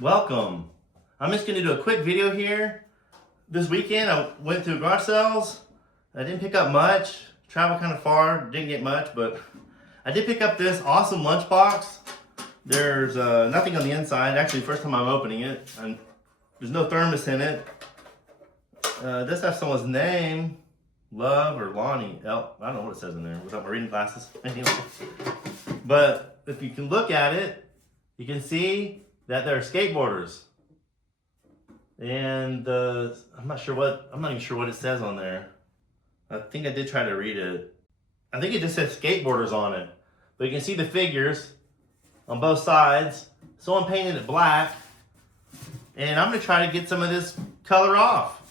Welcome. I'm just going to do a quick video here. This weekend I went to garage sales. I didn't pick up much. Traveled kind of far, didn't get much, but I did pick up this awesome lunchbox. There's nothing on the inside. Actually, first time I'm opening it. And there's no thermos in it. It does have someone's name. Love or Lonnie. I don't know what it says in there without my reading glasses. Anyway. But if you can look at it, you can see that they're skateboarders. And I'm not even sure what it says on there. I think I did try to read it. I think it just says skateboarders on it. But you can see the figures on both sides. Someone painted it black. And I'm gonna try to get some of this color off.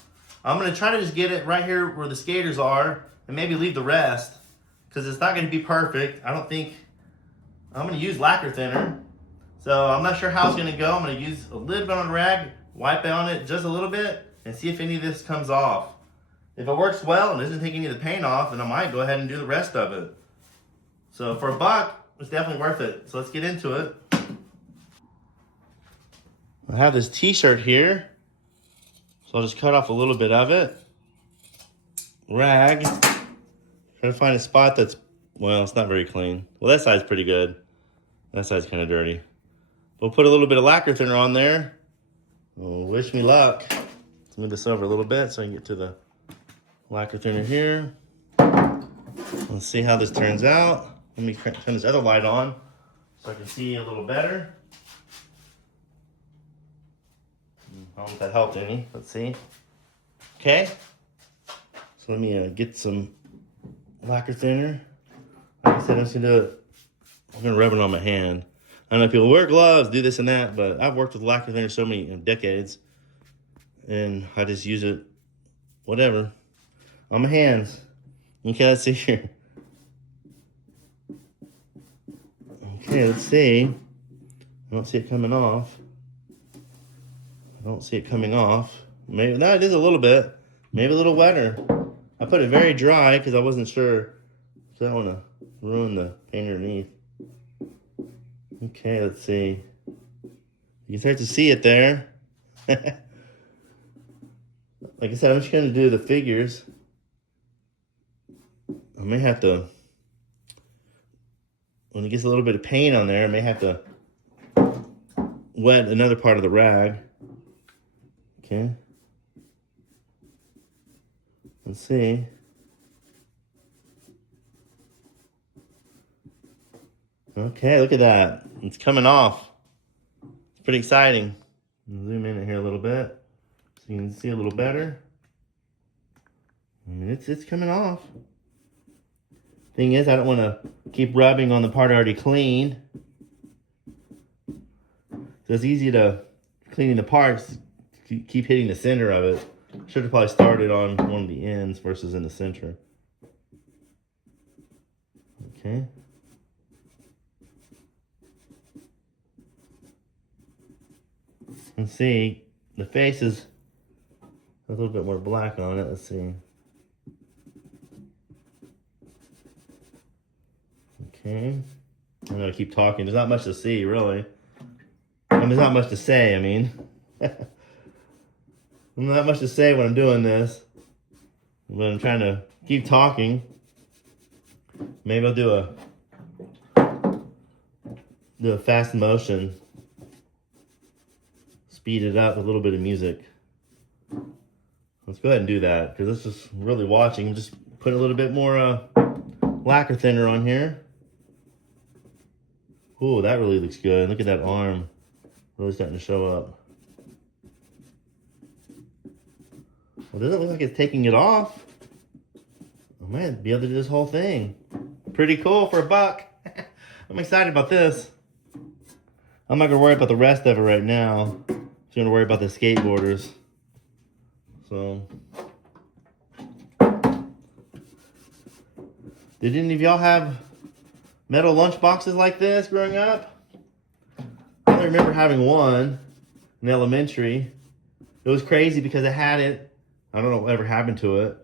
I'm gonna try to just get it right here where the skaters are and maybe leave the rest, because it's not gonna be perfect. I don't think, I'm gonna use lacquer thinner. So I'm not sure how it's gonna go. I'm gonna use a little bit on a rag, wipe on it just a little bit, and see if any of this comes off. If it works well and doesn't take any of the paint off, then I might go ahead and do the rest of it. So for $1, it's definitely worth it. So let's get into it. I have this t-shirt here. So I'll just cut off a little bit of it. Rag. Try to find a spot that's, well, it's not very clean. Well, that side's pretty good. That side's kind of dirty. We'll put a little bit of lacquer thinner on there. Oh, wish me luck. Let's move this over a little bit so I can get to the lacquer thinner here. Let's see how this turns out. Let me turn this other light on so I can see a little better. I don't know if that helped any. Let's see. Okay. So let me get some lacquer thinner. Like I said, I'm just gonna do it. I'm gonna rub it on my hand. I know people wear gloves, do this and that, but I've worked with lacquer thinner so many decades, and I just use it, whatever, on my hands. Okay, let's see here. Okay, let's see. I don't see it coming off. I don't see it coming off. Maybe, no, it is a little bit. Maybe a little wetter. I put it very dry because I wasn't sure. So I don't want to ruin the paint underneath. Okay, let's see. You can start to see it there. Like I said, I'm just going to do the figures. I may have to, when it gets a little bit of paint on there, I may have to wet another part of the rag. Okay. Let's see. Okay, look at that. It's coming off. It's pretty exciting. Zoom in here a little bit so you can see a little better. I mean, it's coming off. Thing is, I don't want to keep rubbing on the part I already cleaned. So it's easy to cleaning the parts. Keep hitting the center of it. Should have probably started on one of the ends versus in the center. Okay. Let's see. The face is a little bit more black on it. Let's see. Okay. I'm gonna keep talking. There's not much to see, really. I mean, there's not much to say. I mean. Not much to say when I'm doing this, but I'm trying to keep talking. Maybe I'll do a fast motion, speed it up, a little bit of music. Let's go ahead and do that, because this is really watching. Just put a little bit more lacquer thinner on here. Ooh, that really looks good. Look at that arm, really starting to show up. Well, it doesn't look like it's taking it off. I might be able to do this whole thing. Pretty cool for $1. I'm excited about this. I'm not gonna worry about the rest of it right now. I'm just gonna worry about the skateboarders. So, did any of y'all have metal lunch boxes like this growing up? I remember having one in elementary. It was crazy because I had it. I don't know what ever happened to it.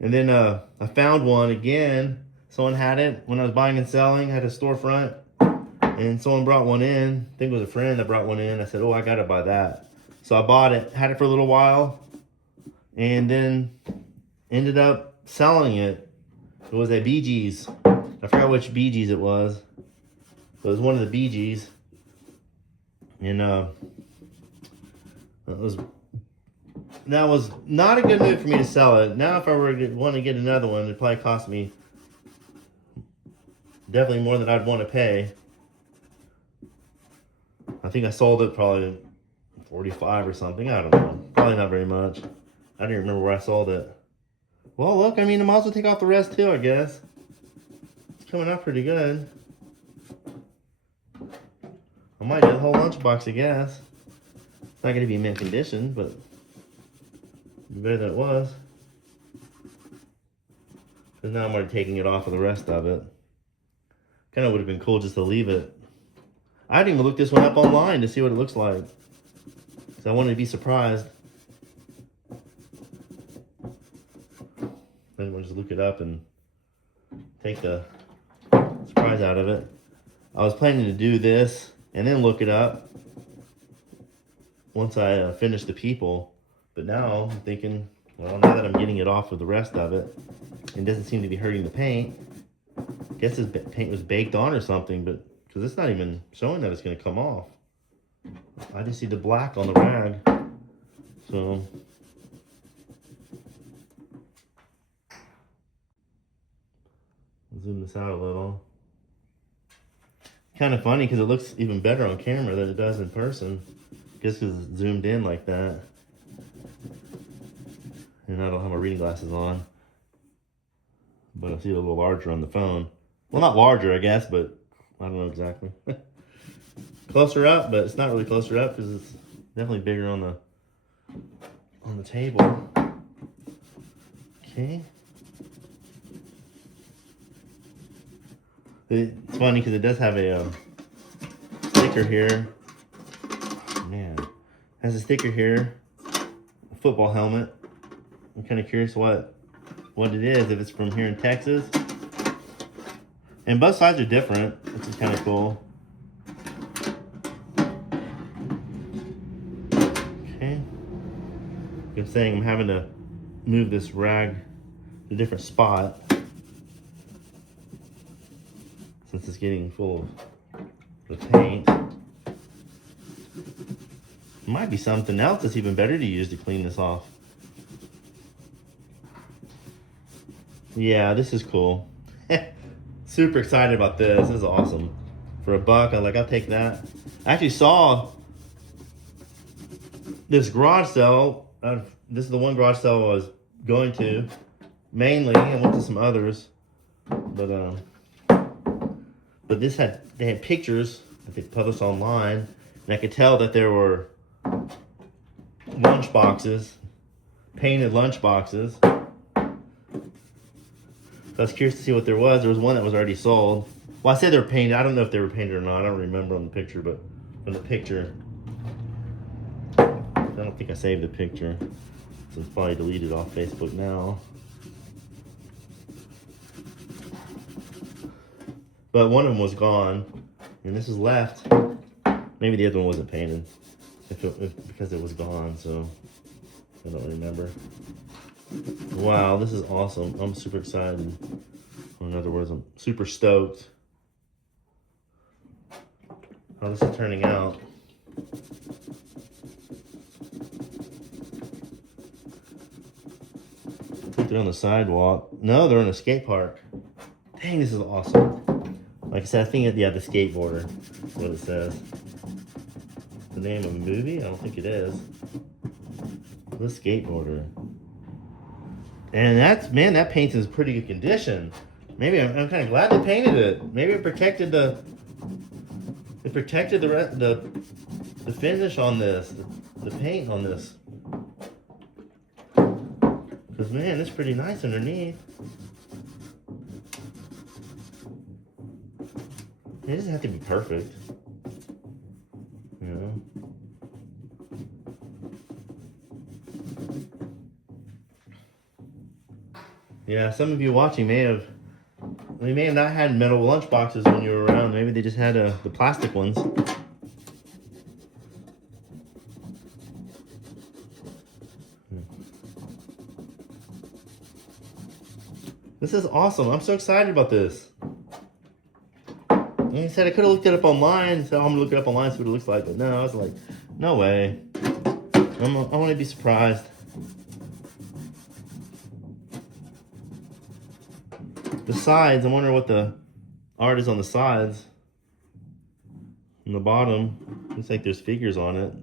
And then I found one again. Someone had it when I was buying and selling. I had a storefront. And someone brought one in. I think it was a friend that brought one in. I said, oh, I gotta buy that. So I bought it, had it for a little while, and then ended up selling it. It was at Bee Gees. I forgot which Bee Gees it was. It was one of the Bee Gees. And that was not a good move for me to sell it. Now if I were to want to get another one, it'd probably cost me definitely more than I'd want to pay. I think I sold it probably 45 or something. I don't know. Probably not very much. I don't even remember where I sold it. Well, look, I mean, I might as well take off the rest too, I guess. It's coming out pretty good. I might do the whole lunchbox, I guess. It's not going to be mint condition, but better than it was. Because now I'm already taking it off of the rest of it. Kind of would have been cool just to leave it. I didn't even look this one up online to see what it looks like. Because I wanted to be surprised. I didn't want to just look it up and take the surprise out of it. I was planning to do this and then look it up once I finish the people. But now I'm thinking, well, now that I'm getting it off with the rest of it, it doesn't seem to be hurting the paint. I guess this paint was baked on or something, but because it's not even showing that it's going to come off. I just see the black on the rag. So I'll zoom this out a little. Kind of funny because it looks even better on camera than it does in person. Just because it's zoomed in like that. And I don't have my reading glasses on. But I see it a little larger on the phone. Well, not larger, I guess, but I don't know exactly. Closer up, but it's not really closer up because it's definitely bigger on the table. Okay. It's funny because it does have a sticker here. Man, it has a sticker here. A football helmet. I'm kind of curious what it is, if it's from here in Texas. And both sides are different, which is kind of cool. Okay. I'm saying I'm having to move this rag to a different spot since it's getting full of the paint. Might be something else that's even better to use to clean this off. Yeah, this is cool. Super excited about this. This is awesome. For $1, I'll take that. I actually saw this garage sale. This is the one garage sale I was going to mainly. I went to some others, but this they had pictures that they published online, and I could tell that there were lunch boxes, painted lunch boxes. So I was curious to see what there was. There was one that was already sold. Well, I said they were painted. I don't know if they were painted or not. I don't remember on the picture, but from the picture, I don't think I saved the picture. So it's probably deleted off Facebook now. But one of them was gone, and this is left. Maybe the other one wasn't painted because it was gone, so I don't remember. Wow, this is awesome. I'm super excited. In other words, I'm super stoked how this is turning out. I think they're on the sidewalk. No, they're in a skate park. Dang, this is awesome. Like I said, I think, yeah, the Skateboarder is what it says. The name of a movie? I don't think it is. The Skateboarder. And that paint's in pretty good condition. Maybe I'm kind of glad they painted it. Maybe it protected the finish on this, the paint on this. Because man, it's pretty nice underneath. It doesn't have to be perfect, you know. Yeah, some of you watching may have not had metal lunch boxes when you were around. Maybe maybe they just had the plastic ones. This is awesome. I'm so excited about this. Like I said, I could have looked it up online. So I'm gonna look it up online, see what it looks like. But no, I was like, no way. I want to be surprised. The sides, I wonder what the art is on the sides. On the bottom, looks like there's figures on it.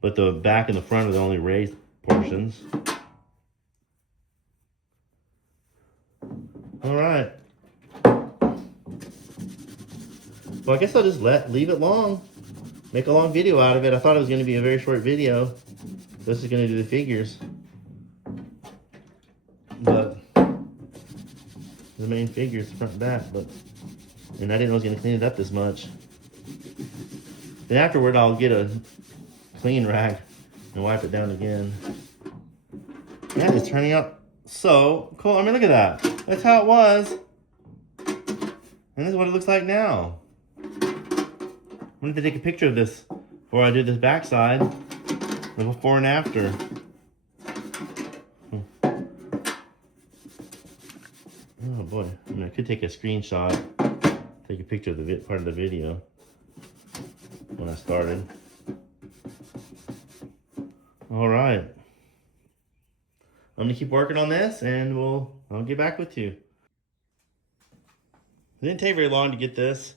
But the back and the front are the only raised portions. All right. Well, I guess I'll just leave it long. Make a long video out of it. I thought it was going to be a very short video. This is going to do the figures. But the main figures front and back. And I didn't know I was going to clean it up this much. Then afterward, I'll get a clean rag and wipe it down again. Yeah, it's turning out so cool. I mean, look at that. That's how it was. And this is what it looks like now. I'm going to take a picture of this before I do this backside. The before and after. Oh boy. I mean, I could take a screenshot. Take a picture of the part of the video when I started. All right. I'm gonna keep working on this, and I'll get back with you. It didn't take very long to get this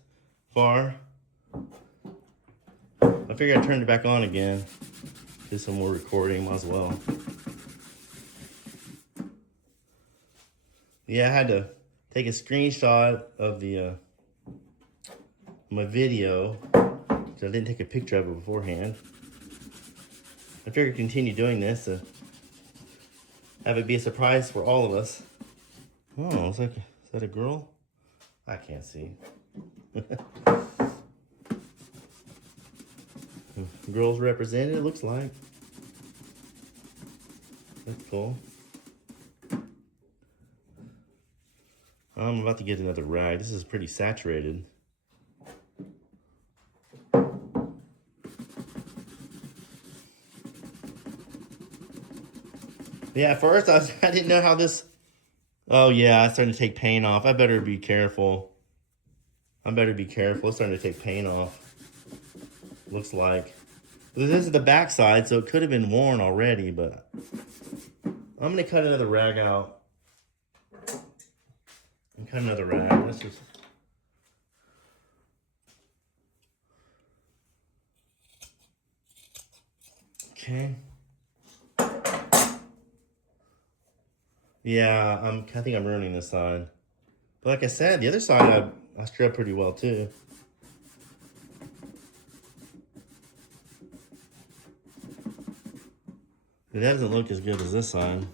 far. I figured I'd turn it back on again. Do some more recording, might as well. Yeah, I had to take a screenshot of my video because I didn't take a picture of it beforehand. I figured I'd continue doing this to have it be a surprise for all of us. Oh, is that a girl? I can't see. Girls represented, it looks like. That's cool. I'm about to get another rag. This is pretty saturated. Yeah, at first I didn't know how this... Oh yeah, it's starting to take paint off. I better be careful. It's starting to take paint off. Looks like. This is the back side, so it could have been worn already, but I'm gonna cut another rag out. Let's just... Okay. Yeah, I think I'm ruining this side. But like I said, the other side I scrubbed pretty well too. That doesn't look as good as this side.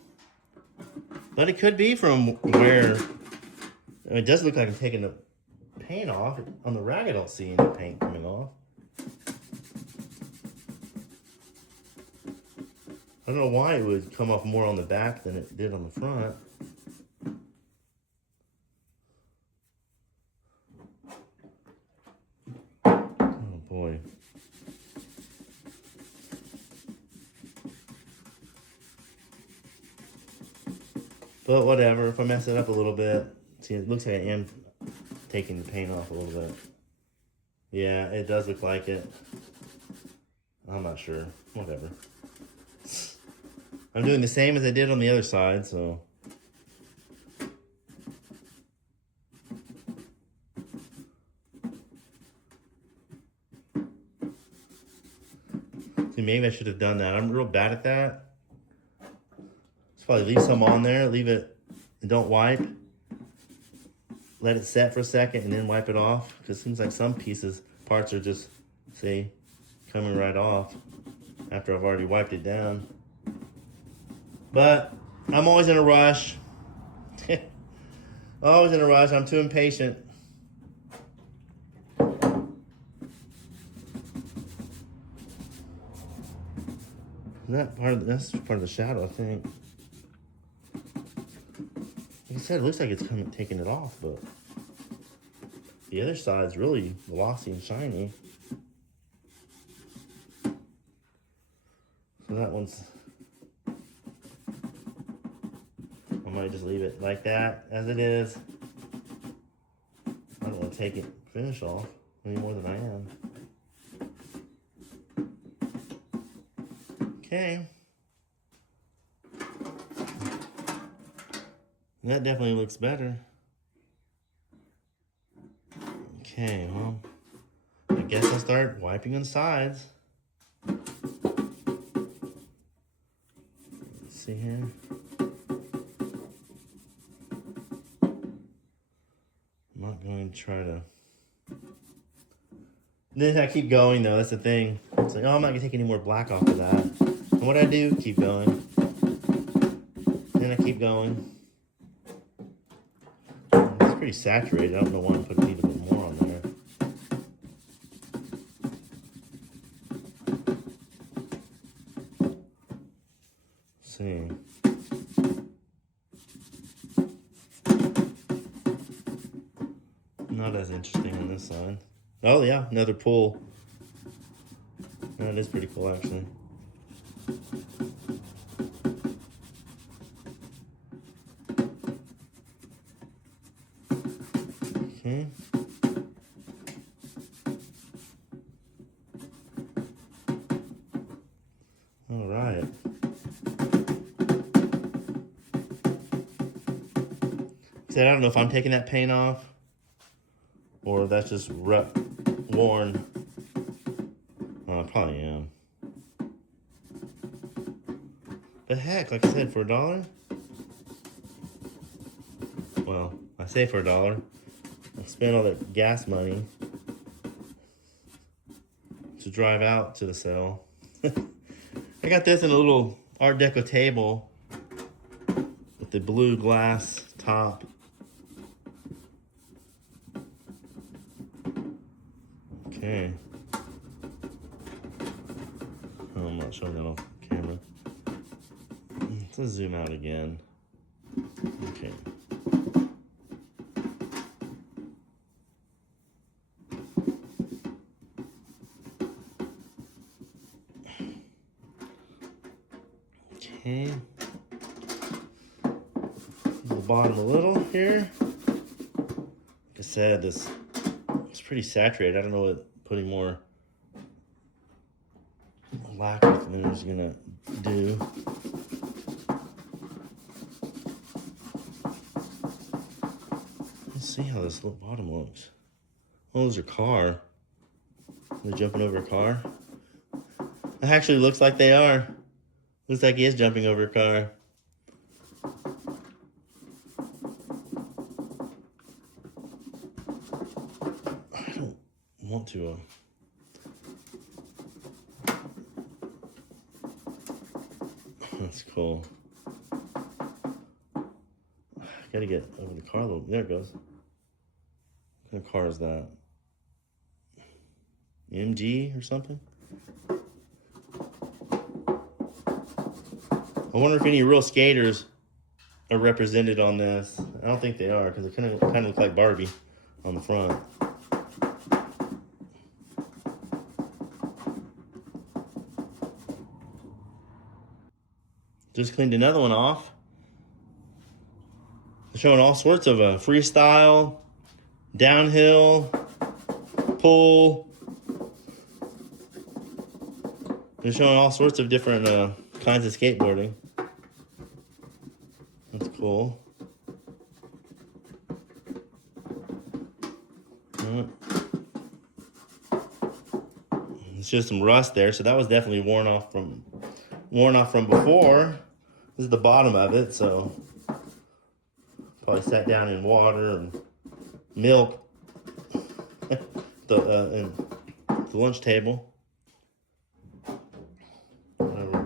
But it could be from where... It does look like I'm taking the paint off. On the rag, I don't see any paint coming off. I don't know why it would come off more on the back than it did on the front. Oh boy. But whatever, if I mess it up a little bit. See, it looks like I am taking the paint off a little bit. Yeah, it does look like it. I'm not sure. Whatever. I'm doing the same as I did on the other side, so. See, maybe I should have done that. I'm real bad at that. Just probably leave some on there, leave it, and don't wipe. Let it set for a second and then wipe it off. Because it seems like some parts are just, see, coming right off after I've already wiped it down. But I'm always in a rush. Always in a rush. I'm too impatient. That's part of the shadow, I think. Like I said, it looks like it's taking it off, but The other side's really glossy and shiny. So that one's, I might just leave it like that as it is. I don't want to take it finish off any more than I am. Okay. That definitely looks better. Okay, well, I guess I'll start wiping on the sides. Let's see here. I'm not going to try to. Then I keep going though, that's the thing. It's like, oh, I'm not gonna take any more black off of that. And what I do, keep going. Then I keep going. It's pretty saturated. I don't know why I put a little bit more on there. Let's see. Not as interesting on this side. Oh yeah, another pull. That is pretty cool actually. Okay. All right. See, I don't know if I'm taking that paint off or that's just worn. Oh, I probably am. But heck, like I said, for $1. Well, I say for $1. I spent all that gas money to drive out to the sale. I got this in a little Art Deco table with the blue glass top. Okay. Oh, I'm not showing that off camera. Let's zoom out again. Okay. Okay. The bottom a little here. Like I said, it's pretty saturated. I don't know what putting more lacquer thinner is gonna do. Let's see how this little bottom looks. Oh, there's a car. They're jumping over a car. It actually looks like they are. Looks like he is jumping over a car. I don't want to. That's cool. Gotta get over the car a little. There it goes. What kind of car is that? MG or something? I wonder if any real skaters are represented on this. I don't think they are because they kind of look like Barbie on the front. Just cleaned another one off. They're showing all sorts of freestyle, downhill, pull. They're showing all sorts of different kinds of skateboarding. That's cool. It's just some rust there, so that was definitely worn off from before. This is the bottom of it, so probably sat down in water and milk in the lunch table. Whatever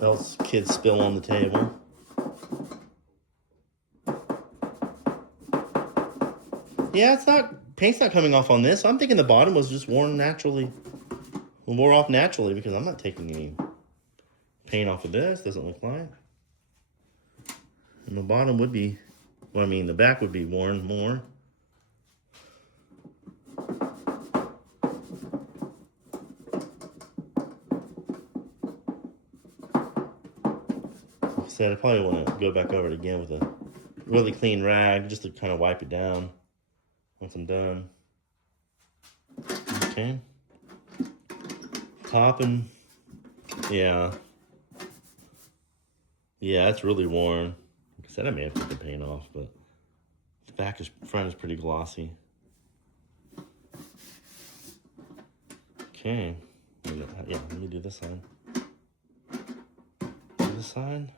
else kids spill on the table. Yeah, paint's not coming off on this. I'm thinking the bottom was just wore off naturally because I'm not taking any paint off of this. Doesn't look like. And the bottom would be, well, I mean, the back would be worn more. said, I probably want to go back over it again with a really clean rag just to kind of wipe it down once I'm done. Okay. Popping. Yeah. Yeah, it's really worn. Like I said, I may have to take the paint off, but the front is pretty glossy. Okay. Yeah, let me do this side. This side.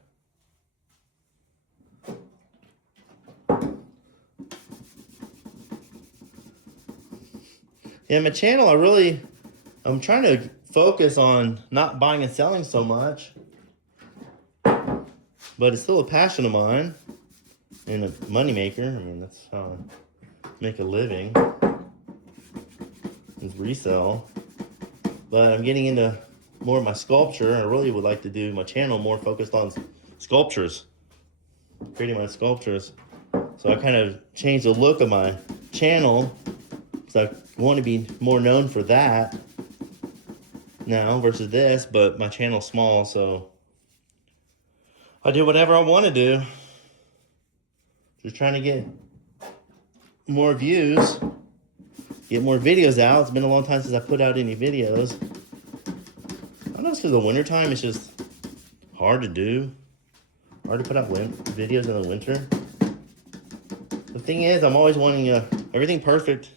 Yeah, my channel, I'm trying to focus on not buying and selling so much. But it's still a passion of mine and a moneymaker. I mean, that's how I make a living, is resell. But I'm getting into more of my sculpture. I really would like to do my channel more focused on sculptures, creating my sculptures. So I kind of changed the look of my channel because I want to be more known for that now versus this, but my channel's small, so I do whatever I want to do. Just trying to get more views, get more videos out. It's been a long time since I put out any videos. I don't know, it's because the winter time, it's just hard to do. Hard to put out videos in the winter. The thing is, I'm always wanting everything perfect.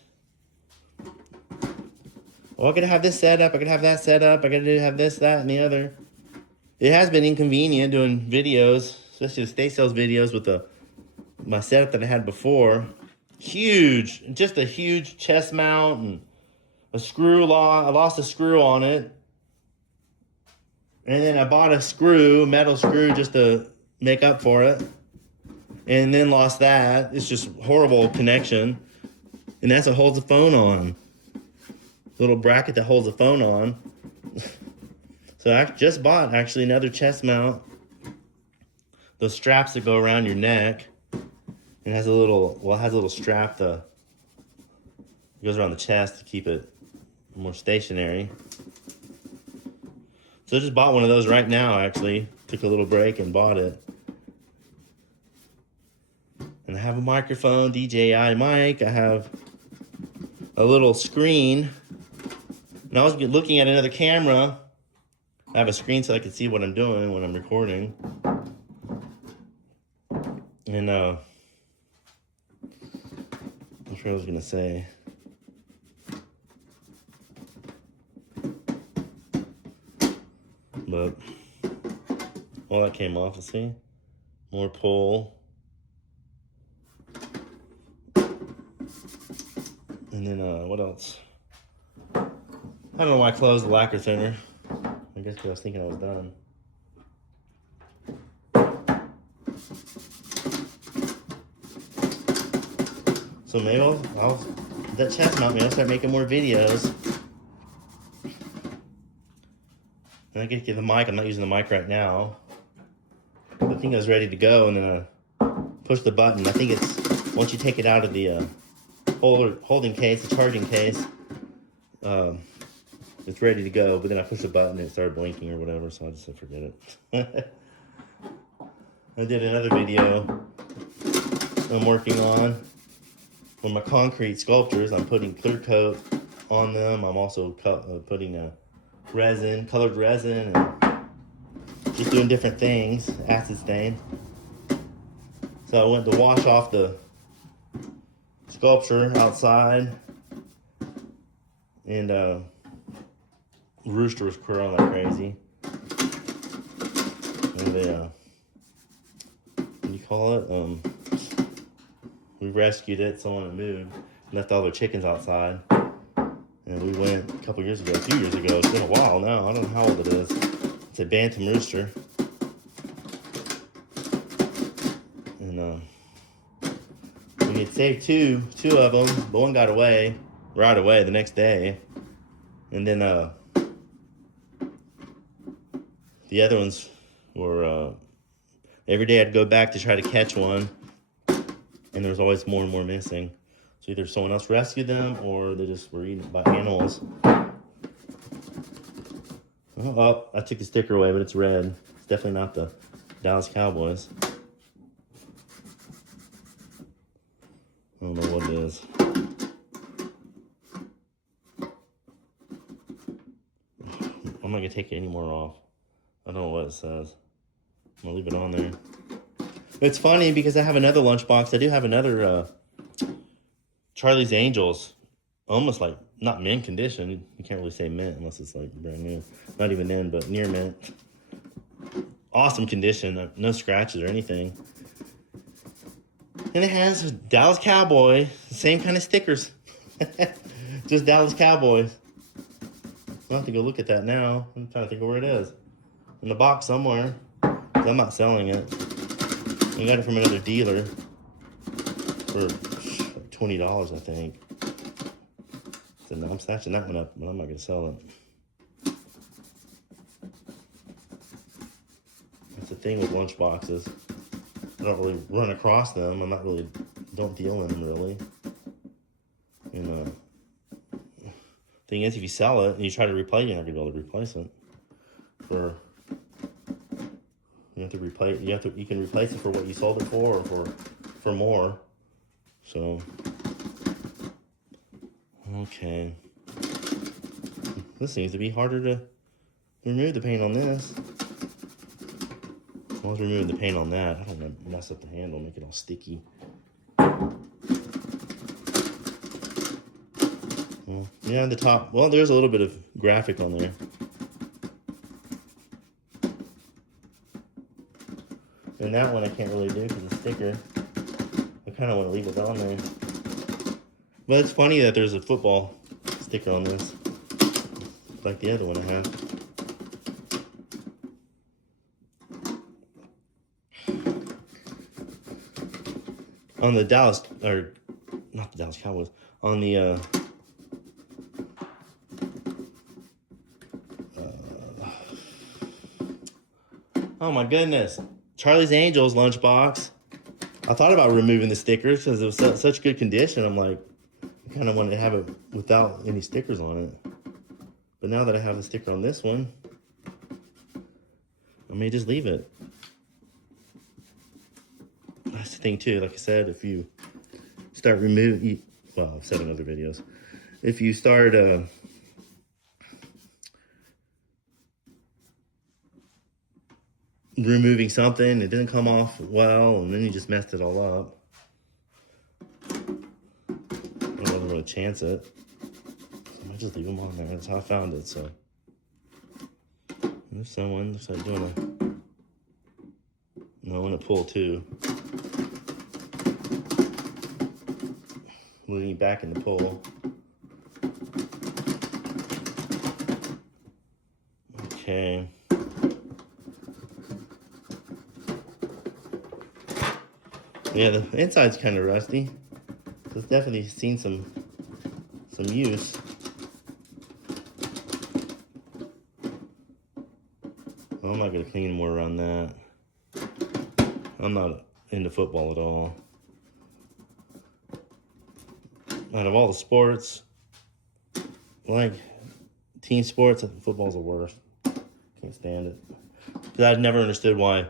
Well, I gotta have this set up, I gotta have that set up, I gotta have this, that, and the other. It has been inconvenient doing videos, especially the state sales videos with my setup that I had before. Huge, just a huge chest mount and a screw I lost a screw on it. And then I bought a metal screw just to make up for it. And then lost that. It's just horrible connection. And that's what holds the phone on. Little bracket that holds the phone on. So I just bought actually another chest mount. Those straps that go around your neck. It has a little strap that goes around the chest to keep it more stationary. So I just bought one of those right now actually. Took a little break and bought it. And I have a microphone, DJI mic. I have a little screen. And I was looking at another camera. I have a screen so I can see what I'm doing when I'm recording. And I'm sure I was gonna say. But all that came off, let's see. More pull. And then what else? I don't know why I closed the lacquer thinner. I guess because I was thinking I was done. So maybe I'll that chest mount, maybe I'll start making more videos. And I get the mic. I'm not using the mic right now. I think I was ready to go, and then I push the button. I think it's once you take it out of the holding case, the charging case, it's ready to go. But then I pushed the button and it started blinking or whatever, so I just said forget it. I did another video I'm working on my concrete sculptures. I'm putting clear coat on them. I'm also putting colored resin, and just doing different things, acid stain. So I went to wash off the sculpture outside, and rooster was crowing like crazy. And they, what do you call it? We rescued it, someone had moved, left all their chickens outside. And we went a few years ago. It's been a while now. I don't know how old it is. It's a bantam rooster. And we had saved two of them, but one got away right away the next day. And then the other ones were, every day I'd go back to try to catch one. And there was always more and more missing. So either someone else rescued them or they just were eaten by animals. Oh, I took the sticker away, but it's red. It's definitely not the Dallas Cowboys. I don't know what it is. I'm not gonna take it any more off. I don't know what it says. I'm gonna leave it on there. It's funny because I have another lunchbox. I do have another Charlie's Angels. Almost like, not mint condition. You can't really say mint unless it's like brand new. Not even in, but near mint. Awesome condition. No scratches or anything. And it has Dallas Cowboy. Same kind of stickers. Just Dallas Cowboys. I'll have to go look at that now. I'm trying to think of where it is. In the box somewhere. I'm not selling it. I got it from another dealer for $20, I think. So now I'm snatching that one up, but I'm not going to sell it. That's the thing with lunch boxes. I don't really run across them. I'm not really, don't deal in them really. And thing is, if you sell it and you try to replace it, you're not going to be able to replace it. You can replace it for what you sold it for, or for more. So, okay. This seems to be harder to remove the paint on this. As long as removing the paint on that, I don't want to mess up the handle, make it all sticky. Well, yeah, the top, well, there's a little bit of graphic on there. And that one I can't really do because the sticker, I kind of want to leave it on there. But it's funny that there's a football sticker on this, like the other one I have. On the Dallas, or not the Dallas Cowboys, on the oh my goodness, Charlie's Angels lunchbox. I thought about removing the stickers because it was such good condition. I'm like, I kind of wanted to have it without any stickers on it. But now that I have the sticker on this one, I may just leave it. That's the thing too, like I said, if you start removing, well, I've said in other videos, if you start removing something, it didn't come off well, and then you just messed it all up. I wasn't going to chance it. So I might just leave them on there. That's how I found it, so. There's someone, looks like doing a, no, I want to pull too. Leaning back in the pull. Okay. Yeah, the inside's kind of rusty. So it's definitely seen some use. Well, I'm not gonna clean more around that. I'm not into football at all. Out of all the sports, like team sports, football's the worst. Can't stand it. Because I've never understood why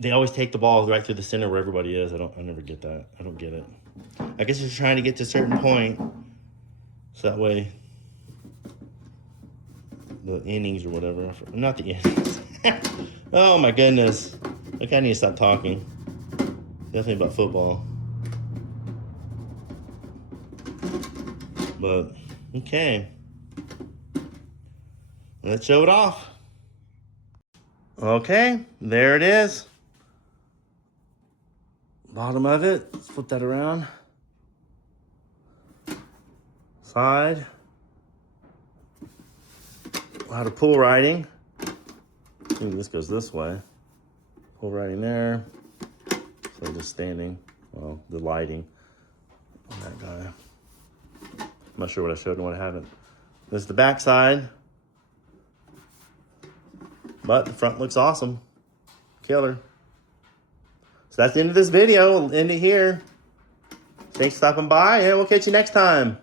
they always take the ball right through the center where everybody is. I never get that. I don't get it. I guess they're trying to get to a certain point, so that way the innings or whatever. Not the innings. Oh my goodness. Look, I need to stop talking. Definitely about football. But, okay. Let's show it off. Okay, there it is. Bottom of it, let's flip that around. Side. A lot of pull riding. I think this goes this way. Pull riding there. So just standing. Well, the lighting on that guy. I'm not sure what I showed and what I haven't. This is the back side. But the front looks awesome. Killer. So that's the end of this video. We'll end it here. Thanks for stopping by, and we'll catch you next time.